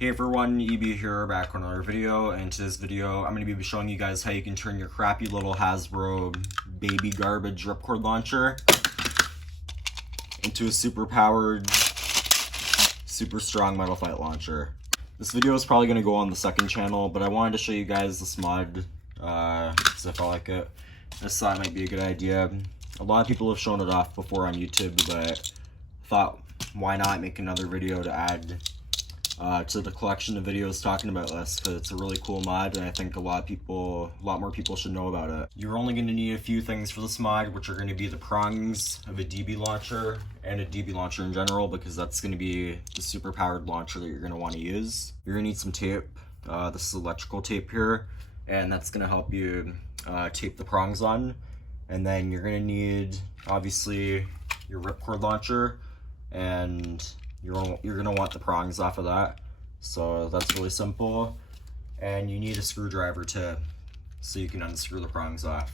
Hey everyone, EB here, back with another video, and in today's video I'm going to be showing you guys how you can turn your crappy little Hasbro baby garbage ripcord launcher into a super powered, super strong metal fight launcher. This video is probably going to go on the second channel, but I wanted to show you guys this mod because I felt like it. I just thought it might be a good idea. A lot of people have shown it off before on YouTube, but thought why not make another video to add to the collection of videos talking about this, because it's a really cool mod and I think a lot more people should know about it. You're only going to need a few things for this mod, which are going to be the prongs of a DB launcher and a DB launcher in general, because that's going to be the super powered launcher that you're going to want to use. You're going to need some tape. This is electrical tape here, and that's going to help you tape the prongs on. And then you're going to need, obviously, your ripcord launcher, and you're gonna want the prongs off of that. So that's really simple. And you need a screwdriver too, so you can unscrew the prongs off.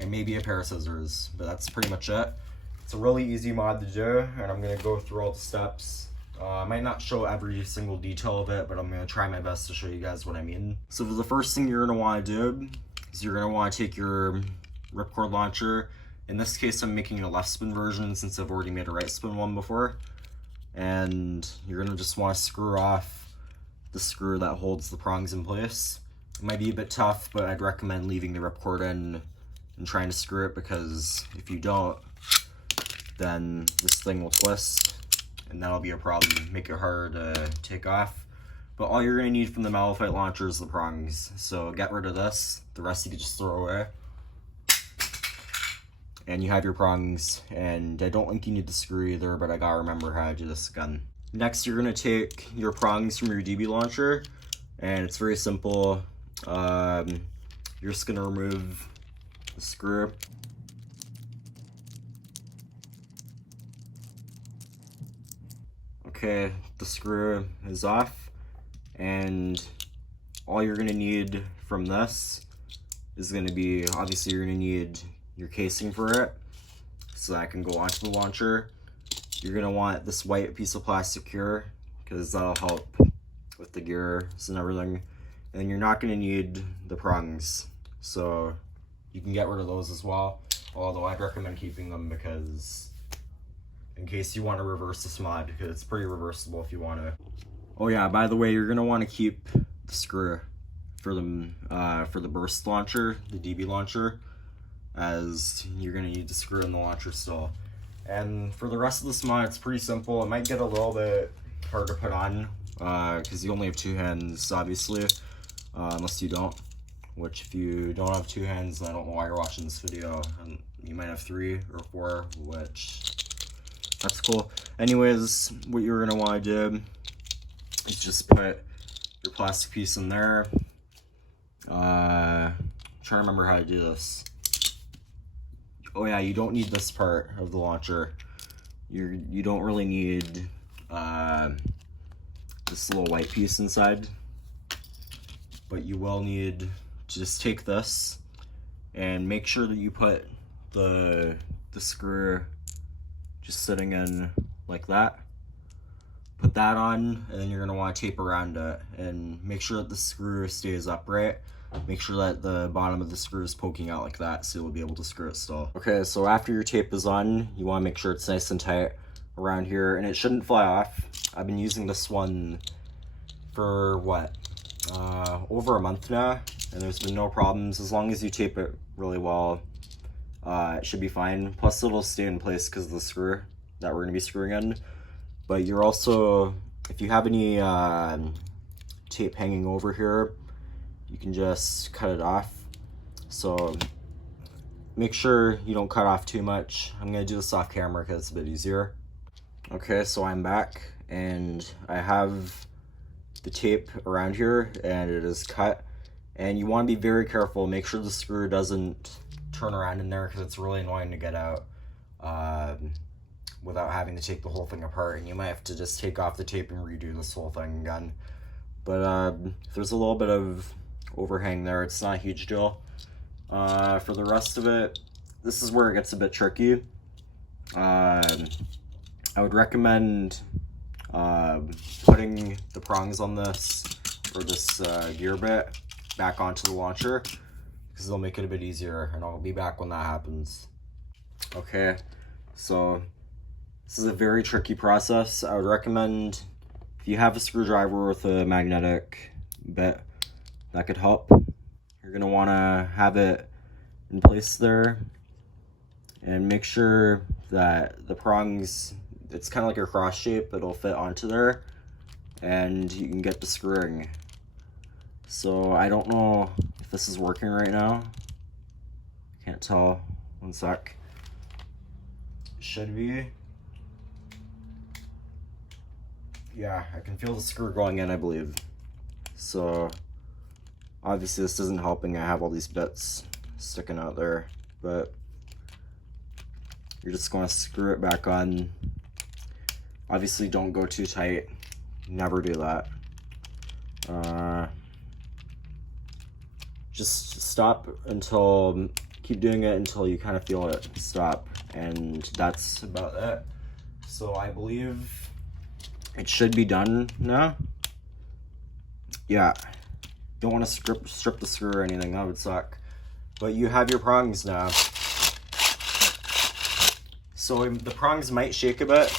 And maybe a pair of scissors, but that's pretty much it. It's a really easy mod to do, and I'm gonna go through all the steps. I might not show every single detail of it, but I'm gonna try my best to show you guys what I mean. So the first thing you're gonna wanna do is you're gonna wanna take your ripcord launcher. In this case, I'm making a left spin version since I've already made a right spin one before. And you're gonna just want to screw off the screw that holds the prongs in place. It might be a bit tough, but I'd recommend leaving the ripcord in and trying to screw it, because if you don't, then this thing will twist and that'll be a problem, make it hard to take off. But all you're gonna need from the metal fight launcher is the prongs, so get rid of this. The rest you can just throw away. And you have your prongs, and I don't think you need the screw either, but I gotta remember how to do this again. Next, you're gonna take your prongs from your DB launcher, and it's very simple. You're just gonna remove the screw. Okay, the screw is off, and all you're gonna need from this is gonna be, obviously you're gonna need your casing for it, so that can go onto the launcher. You're gonna want this white piece of plastic here, because that'll help with the gears and everything. And then you're not gonna need the prongs, so you can get rid of those as well. Although I'd recommend keeping them, because in case you want to reverse this mod, because it's pretty reversible if you want to. Oh yeah, by the way, you're gonna want to keep the screw for the burst launcher, the DB launcher, as you're going to need to screw in the launcher still. And for the rest of this mod, it's pretty simple. It might get a little bit hard to put on because you only have two hands, obviously, unless you don't, which if you don't have two hands, then I don't know why you're watching this video. And you might have 3 or 4, which that's cool. Anyways, what you're going to want to do is just put your plastic piece in there. Trying to remember how to do this. Oh yeah, you don't need this part of the launcher. You don't really need this little white piece inside, but you will need to just take this and make sure that you put the screw just sitting in like that. Put that on, and then you're gonna want to tape around it and make sure that the screw stays upright. Make sure that the bottom of the screw is poking out like that, so you'll be able to screw it still. Okay, so after your tape is on, you want to make sure it's nice and tight around here, and it shouldn't fly off. I've been using this one for what, over a month now, and there's been no problems. As long as you tape it really well, it should be fine. Plus it'll stay in place because of the screw that we're going to be screwing in. But you're also, if you have any tape hanging over here, you can just cut it off. So make sure you don't cut off too much. I'm gonna do this off camera because it's a bit easier. Okay, so I'm back, and I have the tape around here, and it is cut. And you want to be very careful. Make sure the screw doesn't turn around in there, because it's really annoying to get out without having to take the whole thing apart, and you might have to just take off the tape and redo this whole thing again. But there's a little bit of overhang there. It's not a huge deal. For the rest of it, this is where it gets a bit tricky. I would recommend putting the prongs on this, or this gear bit, back onto the launcher, because it'll make it a bit easier, and I'll be back when that happens. Okay, so this is a very tricky process. I would recommend, if you have a screwdriver with a magnetic bit, that could help. You're gonna wanna have it in place there, and make sure that the prongs, it's kind of like a cross shape, it'll fit onto there, and you can get to screwing. So I don't know if this is working right now. Can't tell. One sec. Should be. Yeah, I can feel the screw going in, I believe. So obviously this isn't helping. I have all these bits sticking out there, but you're just going to screw it back on. Obviously don't go too tight. Never do that. Just stop until, keep doing it until you kind of feel it stop, and that's about it. So I believe it should be done now. Yeah, don't want to strip the screw or anything, that would suck. But you have your prongs now. So the prongs might shake a bit,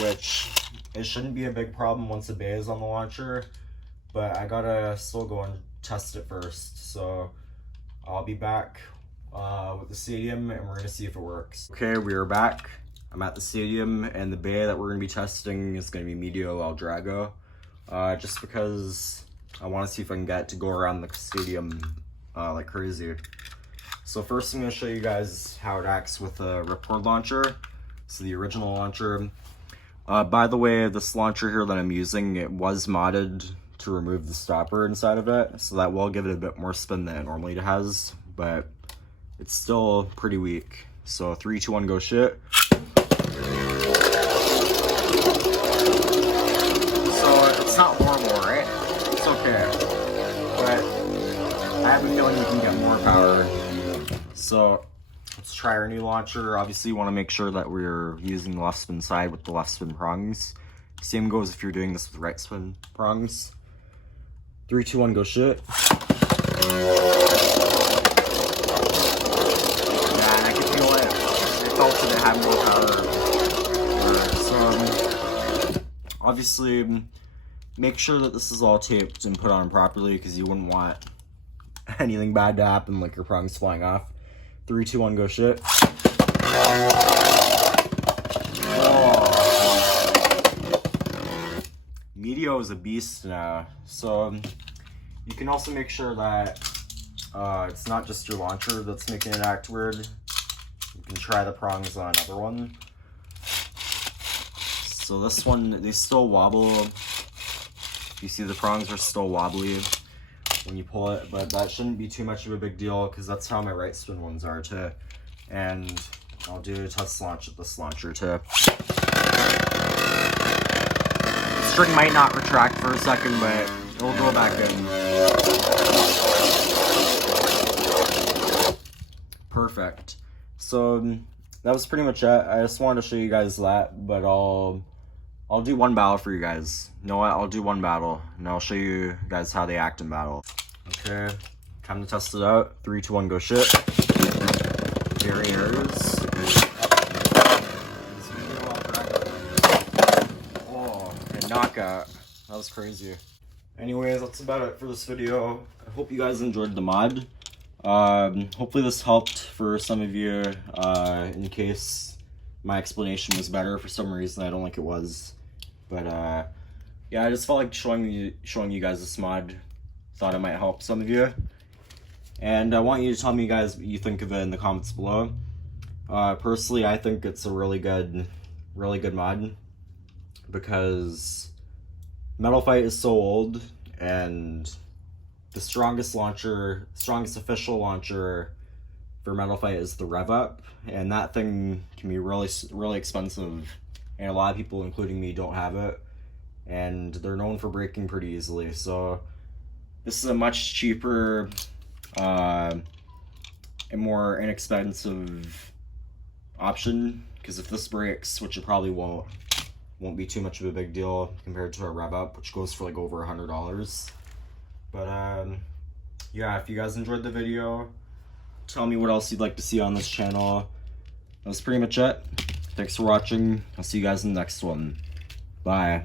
which it shouldn't be a big problem once the bay is on the launcher, but I gotta still go and test it first. So I'll be back with the stadium, and we're gonna see if it works. Okay, we are back. I'm at the stadium, and the bay that we're gonna be testing is gonna be Medio El Drago, just because I want to see if I can get it to go around the stadium like crazy. So first I'm gonna show you guys how it acts with a ripcord launcher. So the original launcher. By the way, this launcher here that I'm using, it was modded to remove the stopper inside of it, so that will give it a bit more spin than it normally has, but it's still pretty weak. So 3, 2, 1, go shit. So it's not horrible, right? It's okay, but I have a feeling we can get more power. So let's try our new launcher. Obviously you want to make sure that we're using the left spin side with the left spin prongs. Same goes if you're doing this with right spin prongs. 3, 2, 1, go shit. Yeah, and I can feel it. I felt that it had more power. So obviously make sure that this is all taped and put on properly, because you wouldn't want anything bad to happen, like your prongs flying off. 3, 2, 1, go shit. Medio is a beast now. So you can also make sure that it's not just your launcher that's making it act weird. You can try the prongs on another one. So this one, they still wobble. You see the prongs are still wobbly when you pull it, but that shouldn't be too much of a big deal, because that's how my right spin ones are too. And I'll do a test launch at this launcher too. The string might not retract for a second, but it'll go back in. Perfect. So that was pretty much it. I just wanted to show you guys that, but I'll do one battle for you guys. You know what? I'll do one battle, and I'll show you guys how they act in battle. Okay, time to test it out. 3, 2, 1, go shit. Barriers. Oh, and knockout. That was crazy. Anyways, that's about it for this video. I hope you guys enjoyed the mod. Hopefully this helped for some of you, in case my explanation was better for some reason. I don't think it was. But yeah, I just felt like showing you guys this mod. Thought it might help some of you. And I want you to tell me guys what you think of it in the comments below. Personally, I think it's a really good mod, because Metal Fight is so old, and the strongest official launcher for Metal Fight is the Rev Up, and that thing can be really expensive, and a lot of people, including me, don't have it, and they're known for breaking pretty easily. So this is a much cheaper and more inexpensive option, because if this breaks, which it probably won't, Won't be too much of a big deal compared to a rev up, which goes for like over $100. But yeah, if you guys enjoyed the video, tell me what else you'd like to see on this channel. That was pretty much it. Thanks for watching. I'll see you guys in the next one. Bye.